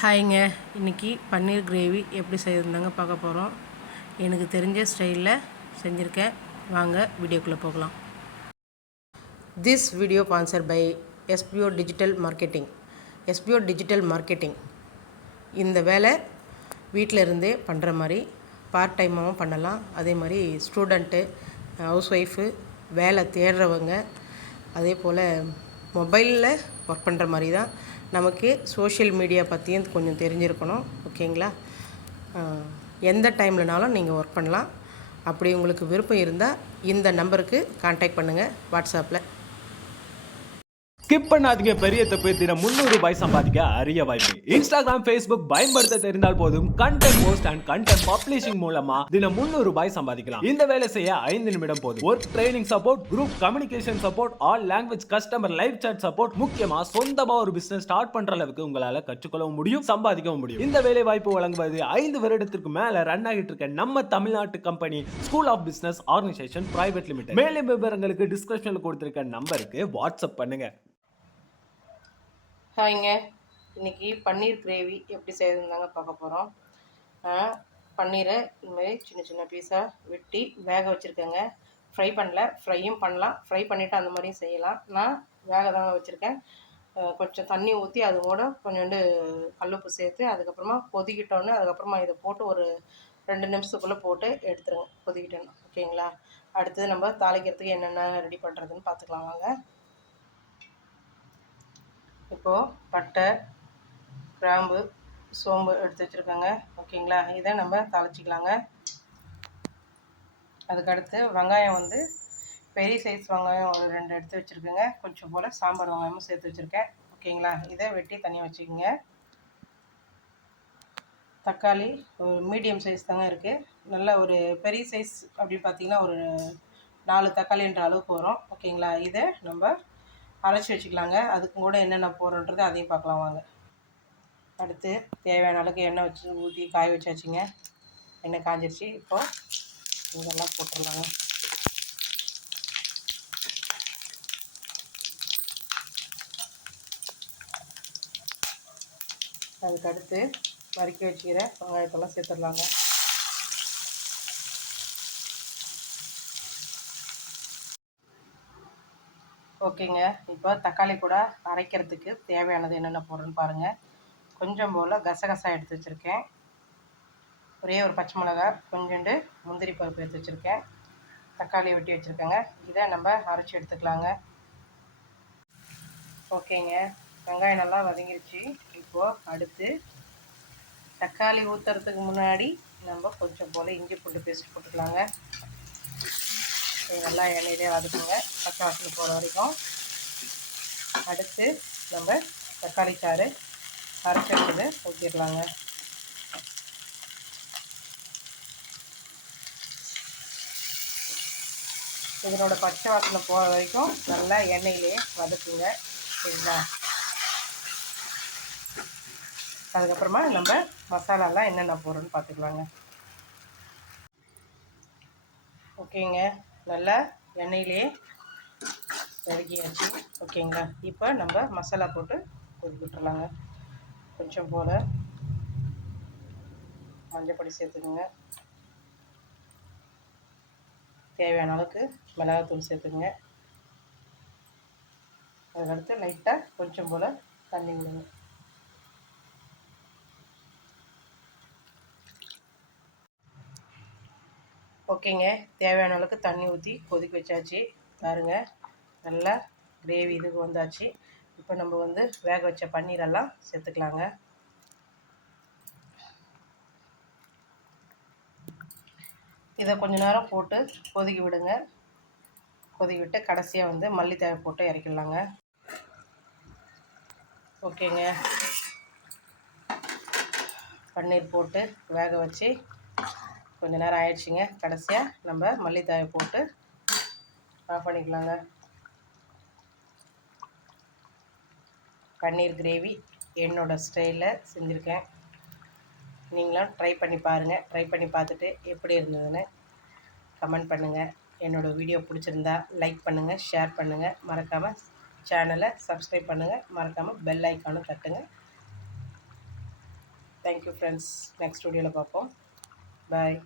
ஹாய்ங்க. இன்றைக்கி பன்னீர் கிரேவி எப்படி செய்யறதுந்தாங்க பார்க்க போகிறோம். எனக்கு தெரிஞ்ச ஸ்டைலில் செஞ்சுருக்கேன். வாங்க வீடியோக்குள்ளே போகலாம். This video sponsor by SPO digital marketing. SPO digital marketing இந்த வேலை வீட்டில் இருந்தே பண்ணுற மாதிரி பார்ட் டைமாகவும் பண்ணலாம். அதே மாதிரி ஸ்டூடெண்ட்டு, ஹவுஸ் ஒய்ஃபு, வேலை தேடுறவங்க, அதே போல் மொபைலில் ஒர்க் பண்ணுற மாதிரி தான். நமக்கு சோஷியல் மீடியா பற்றியும் கொஞ்சம் தெரிஞ்சிருக்கணும். ஓகேங்களா? எந்த டைம்லனாலும் நீங்கள் ஒர்க் பண்ணலாம். அப்படி உங்களுக்கு விருப்பம் இருந்தால் இந்த நம்பருக்கு கான்டாக்ட் பண்ணுங்கள் வாட்ஸ்அப்பில். ஸ்கிப் பண்ணாதீங்க. பெரிய தப்பு. தினம் 300 ரூபாய் சம்பாதிக்க அரிய வாய்ப்பு. இன்ஸ்டாகிராம், ஃபேஸ்புக் பயன்படுத்த தெரிந்தால் போதும். Content post and content publishing மூலமா தினம் 300 ரூபாய் சம்பாதிக்கலாம். இந்த வேலை செய்ய 5 நிமிடம் போதும். Work training support, group communication support, all language customer live chat support, முக்கியமா சொந்தமா ஒரு பிசினஸ் ஸ்டார்ட் பண்ற அளவுக்கு உங்களால கற்றுக்கொள்ளவும் முடியும், சம்பாதிக்கவும் முடியும். இந்த வேலை வாய்ப்பு வழங்குவது 5 வருடத்திற்கு மேல ரன் ஆகிட்டு இருக்க நம்ம தமிழ்நாட்டு company school of business organisation private limited. மேலும் விவரங்களுக்கு டிஸ்கிரிப்ஷன்ல கொடுத்திருக்க நம்பருக்கு வாட்ஸ்அப் பண்ணுங்க. ஹாய்ங்க. இன்றைக்கி பன்னீர் கிரேவி எப்படி செய்யறதுந்தாங்க பார்க்க போகிறோம். பன்னீரை இதுமாதிரி சின்ன சின்ன பீஸாக வெட்டி வேக வச்சுருக்கேங்க. ஃப்ரை பண்ணல, ஃப்ரையும் பண்ணலாம். ஃப்ரை பண்ணிவிட்டு அந்த மாதிரியும் செய்யலாம். நான் வேக தாங்க வச்சுருக்கேன். கொஞ்சம் தண்ணி ஊற்றி அது கூட கொஞ்சோண்டு கல்லுப்பு சேர்த்து அதுக்கப்புறமா கொதிக்கிட்டோன்னு அதுக்கப்புறமா இதை போட்டு ஒரு 2 நிமிஷத்துக்குள்ளே போட்டு எடுத்துருங்க. கொதிக்கிட்டோன்னு. ஓகேங்களா? அடுத்தது நம்ம தாளிக்கிறதுக்கு என்னென்ன ரெடி பண்ணுறதுன்னு பார்த்துக்கலாம் வாங்க. இப்போது பட்டை, கிராம்பு, சோம்பு எடுத்து வச்சுருக்கேங்க. ஓகேங்களா? இதை நம்ம தாளிச்சிக்கலாங்க. அதுக்கடுத்து வெங்காயம் பெரிய சைஸ் வெங்காயம் ஒரு 2 எடுத்து வச்சுருக்கேங்க. கொஞ்சம் போல் சாம்பார் வெங்காயமும் சேர்த்து வச்சுருக்கேன். ஓகேங்களா? இதை வெட்டி தனியாக வச்சுக்கோங்க. தக்காளி ஒரு மீடியம் சைஸ் தாங்க இருக்குது. நல்ல ஒரு பெரிய சைஸ் அப்படி பார்த்திங்கன்னா ஒரு 4 தக்காளின்ற அளவுக்கு வரும். ஓகேங்களா? இதை நம்ம அரைச்சி வச்சுக்கலாங்க. அதுக்கும் கூட என்னென்ன போடுறோன்றது அதையும் பார்க்கலாம் வாங்க. அடுத்து தேவையான அளவுக்கு எண்ணெய் ஊற்றி காய வச்சாச்சுங்க. எண்ணெய் காஞ்சிருச்சு. இப்போது இதெல்லாம் போட்டுடலாங்க. அதுக்கடுத்து வதக்கி வச்சுக்கிற வெங்காயத்தெல்லாம் சேர்த்துடலாங்க. ஓகேங்க. இப்போ தக்காளி கூட அரைக்கிறதுக்கு தேவையானது என்னென்ன போடுறேன்னு பாருங்கள். கொஞ்சம் போல் கசகசா எடுத்து வச்சுருக்கேன். ஒரே ஒரு பச்சை மிளகா, கொஞ்சோண்டு முந்திரி பருப்பு எடுத்து வச்சுருக்கேன். தக்காளி வெட்டி வச்சுருக்கேங்க. இதை நம்ம அரைச்சி எடுத்துக்கலாங்க. ஓகேங்க. வெங்காயம் நல்லா வதங்கிருச்சு. இப்போது அடுத்து தக்காளி ஊற்றுறதுக்கு முன்னாடி நம்ம கொஞ்சம் போல் இஞ்சி பூண்டு பேஸ்ட் போட்டுக்கலாங்க. இது நல்லா எண்ணெயிலே வதக்குங்க, பச்சை வாசனை போகிற வரைக்கும். அடுத்து நம்ம தக்காளி சாறு அரைச்சது ஊற்றிடலாங்க. இதனோட பச்சை வாசனை போகிற வரைக்கும் நல்லா எண்ணெயிலே வதக்குங்க. சரிங்களா? அதுக்கப்புறமா நம்ம மசாலாலாம் என்னென்ன போடுறோன்னு பார்த்துக்கலாங்க. ஓகேங்க. நல்லா எண்ணெயிலே வதக்கியாச்சு. ஓகேங்களா? இப்போ நம்ம மசாலா போட்டு கொதிக்க விட்டுறலாங்க. கொஞ்சம் போல் மஞ்சள் சேர்த்துக்குங்க. தேவையான அளவுக்கு மிளகாத்தூள் சேர்த்துக்குங்க. அதுக்கடுத்து லைட்டாக கொஞ்சம் போல் தண்ணி விடுங்க. ஓகேங்க. தேவையான அளவுக்கு தண்ணி ஊற்றி கொதிக்க வச்சாச்சு. பாருங்கள், நல்லா கிரேவி இதுக்கு வந்தாச்சு. இப்போ நம்ம வேக வச்ச பன்னீரெல்லாம் சேர்த்துக்கலாங்க. இதை கொஞ்ச நேரம் போட்டு கொதிக்க விடுங்க. கொதிக்க விட்டு கடைசியாக மல்லித்தழை போட்டு இறக்கிடலாங்க. ஓகேங்க. பன்னீர் போட்டு வேக வச்சு கொஞ்ச நேரம் ஆயிடுச்சுங்க. கடைசியாக நம்ம மல்லித்தழை போட்டு ஆஃப் பண்ணிக்கலாங்க. பன்னீர் கிரேவி என்னோடய ஸ்டைலில் செஞ்சுருக்கேன். நீங்களும் ட்ரை பண்ணி பாருங்கள். ட்ரை பண்ணி பார்த்துட்டு எப்படி இருந்ததுன்னு கமெண்ட் பண்ணுங்கள். என்னோடய வீடியோ பிடிச்சிருந்தா லைக் பண்ணுங்கள், ஷேர் பண்ணுங்கள். மறக்காமல் சேனலை சப்ஸ்கிரைப் பண்ணுங்கள். மறக்காமல் பெல் ஐக்கானும் தட்டுங்க. Thank you friends. நெக்ஸ்ட் வீடியோவில் பார்ப்போம். பாய்.